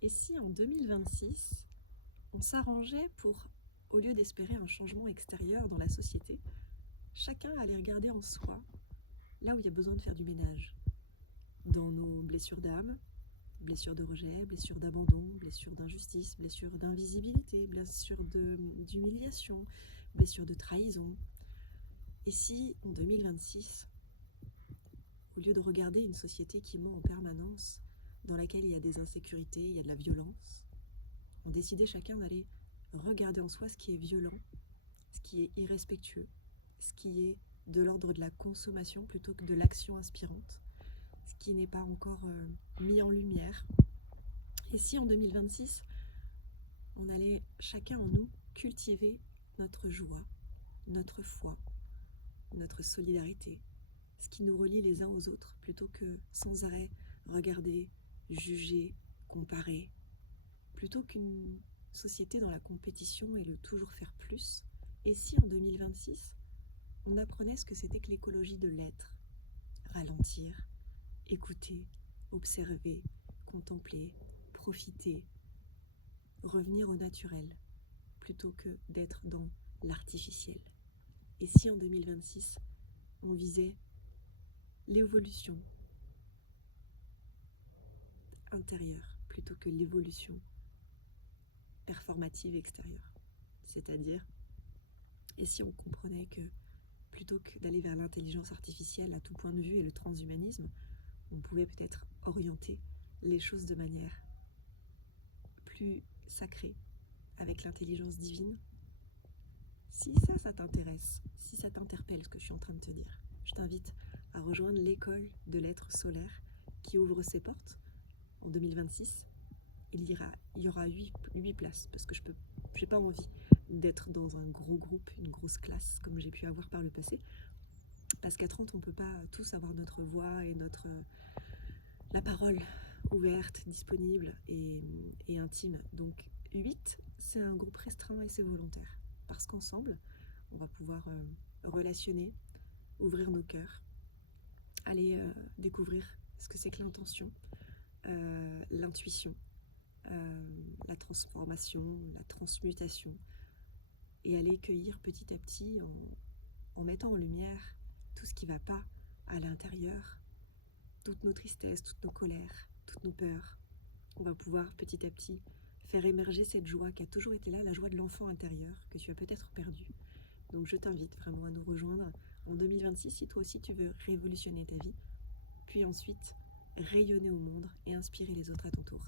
Et si en 2026, on s'arrangeait pour, au lieu d'espérer un changement extérieur dans la société, chacun allait regarder en soi, là où il y a besoin de faire du ménage, dans nos blessures d'âme, blessures de rejet, blessures d'abandon, blessures d'injustice, blessures d'invisibilité, blessures d'humiliation, blessures de trahison. Et si, en 2026, au lieu de regarder une société qui ment en permanence, dans laquelle il y a des insécurités, il y a de la violence, on décidait chacun d'aller regarder en soi ce qui est violent, ce qui est irrespectueux, ce qui est de l'ordre de la consommation plutôt que de l'action inspirante, ce qui n'est pas encore mis en lumière. Et si en 2026, on allait chacun en nous cultiver notre joie, notre foi, notre solidarité, ce qui nous relie les uns aux autres, plutôt que sans arrêt regarder, juger, comparer, plutôt qu'une société dans la compétition et le toujours faire plus. Et si en 2026, on apprenait ce que c'était que l'écologie de l'être, ralentir, écouter, observer, contempler, profiter, revenir au naturel, plutôt que d'être dans l'artificiel. Et si en 2026, on visait l'évolution intérieure plutôt que l'évolution performative extérieure. C'est-à-dire, et si on comprenait que plutôt que d'aller vers l'intelligence artificielle à tout point de vue et le transhumanisme, on pouvait peut-être orienter les choses de manière plus sacrée, avec l'intelligence divine. Si ça t'intéresse, si ça t'interpelle ce que je suis en train de te dire, je t'invite à rejoindre l'école de l'être solaire qui ouvre ses portes en 2026. Il y aura 8 places parce que j'ai pas envie d'être dans un gros groupe, une grosse classe comme j'ai pu avoir par le passé. Parce qu'à 30, on peut pas tous avoir notre voix et la parole ouverte, disponible et intime. Donc 8, c'est un groupe restreint et c'est volontaire. Parce qu'ensemble, on va pouvoir relationner, ouvrir nos cœurs, aller découvrir ce que c'est que l'intention, l'intuition, la transformation, la transmutation, et aller cueillir petit à petit en mettant en lumière tout ce qui ne va pas à l'intérieur, toutes nos tristesses, toutes nos colères, toutes nos peurs. On va pouvoir petit à petit faire émerger cette joie qui a toujours été là, la joie de l'enfant intérieur que tu as peut-être perdu. Donc je t'invite vraiment à nous rejoindre en 2026 si toi aussi tu veux révolutionner ta vie, puis ensuite rayonner au monde et inspirer les autres à ton tour.